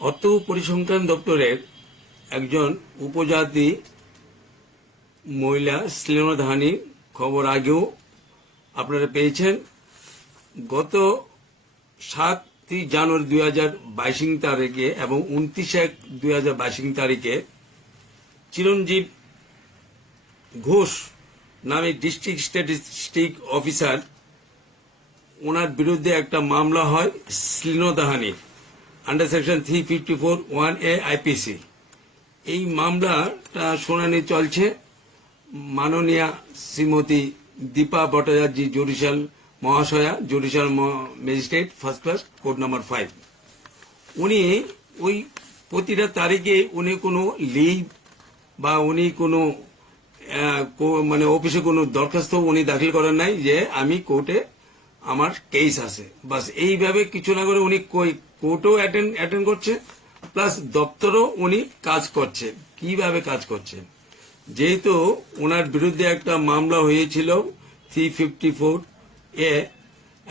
অর্থ ও পরিসংখ্যান দপ্তরের একজন উপজাতি মহিলা শ্লীলতাহানির খবর আগেও আপনারা পেয়েছেন। গত 7 জানুয়ারি 2022 তারিখে এবং 29/1/2022 তারিখে চিরঞ্জীব ঘোষ নামে ডিস্ট্রিক্ট স্ট্যাটিস্টিক অফিসার ওনার বিরুদ্ধে একটা মামলা হয় শ্লীলতাহানির আন্ডার সেকশন 354(1)A আইপিসি। এই মামলাটা শুনানি চলছে। মাননীয়া শ্রীমতী দীপা ভট্টাচার্য জুডিশিয়াল মহাশয়া, judicial magistrate, first class, court number 5। উনি ওই প্রতিটা তারিখে উনি কোনো লিভ বা উনি কোনো মানে অফিসে কোনো দরখাস্ত উনি দাখিল করেন নাই যে আমি কোর্টে আমার কেস আছে। বাস এইভাবে কিছু না করে উনি কোর্টও অ্যাটেন্ড করছে, প্লাস দপ্তরও উনি কাজ করছে। কিভাবে কাজ করছেন? যেহেতু ওনার বিরুদ্ধে একটা মামলা হয়েছিল 354(A),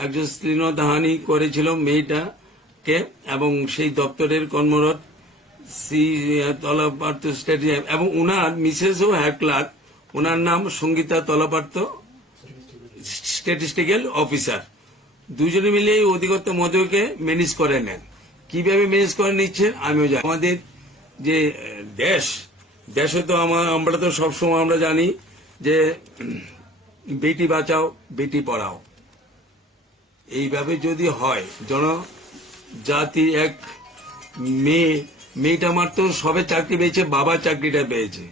একজন শ্লীলতাহানি করেছিল মেয়েটাকে, এবং সেই দপ্তরের কর্মরত তলাপার্থ স্ট্যাটিস্টিক, এবং ওনার মিসেসও হেড ক্লার্ক, ওনার নাম সঙ্গীতা তলাপার্থ, স্ট্যাটিস্টিক্যাল অফিসার। দুজনে মিলে এই অধিকর্তা মহোদয়কে ম্যানেজ করে নেন। কিভাবে ম্যানেজ করে নিচ্ছেন আমিও জানি। আমাদের যে দেশে তো আমরা তো সবসময় আমরা জানি যে বেটি বাঁচাও বেটি পড়াও। এইভাবে যদি হয়, জনজাতি এক মেয়েটা আমার তো সবে চাকরি পেয়েছে, বাবার চাকরিটা পেয়েছে।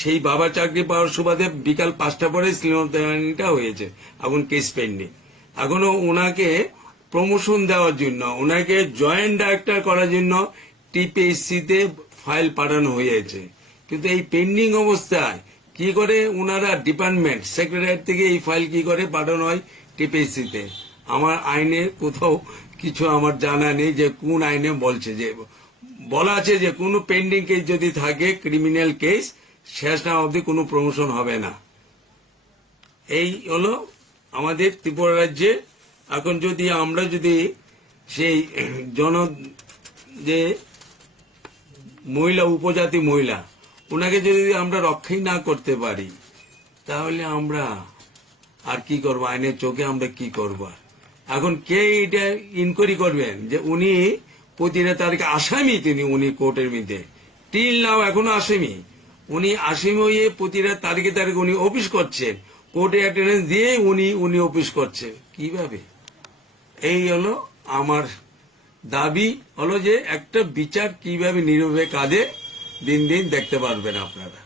সেই বাবার চাকরি পাওয়ার সুবাদে বিকাল 5টা পরে শ্লীলতাহানিটা হয়েছে, এখন কেস পেন্ডিং। এখনো ওনাকে প্রমোশন দেওয়ার জন্য, ওনাকে জয়েন্ট ডাইরেক্টর করার জন্য টিপিএসসিতে ফাইল পাঠানো হয়েছে, কিন্তু এই পেন্ডিং অবস্থায় কি করে ওনারা ডিপার্টমেন্ট সেক্রেটারি থেকে এই ফাইল কি করে পাঠানো হয় টিপিএসসিতে? আমার আইনে কোথাও কিছু আমার জানা নেই যে কোন আইনে বলছে। যে বলা আছে যে কোনো পেন্ডিং কেস যদি থাকে, ক্রিমিনাল কেস, শেষ না অবধি কোনো প্রমোশন হবে না। এই হলো আমাদের ত্রিপুরা রাজ্যে। এখন যদি আমরা সেই যে মহিলা, উপজাতি মহিলা, ওনাকে যদি আমরা রক্ষাই না করতে পারি, তাহলে আমরা আর কি করবো? আইনের চোখে আমরা কি করব? এখন কে এটা ইনকোয়ারি করবেন যে উনি প্রতিটা তারিখে আসামি? উনি কোর্টের মধ্যে টিল নাও এখনো আসামি। উনি আসামি হয়ে প্রতিটা তারিখে উনি অফিস করছেন, কোর্টে অ্যাটেন্ডেন্স দিয়ে উনি অফিস করছেন। কিভাবে? এই হলো আমার দাবি, হলো যে একটা বিচার কিভাবে নীরবে কাঁধে দিন দিন দেখতে পারবেন আপনারা।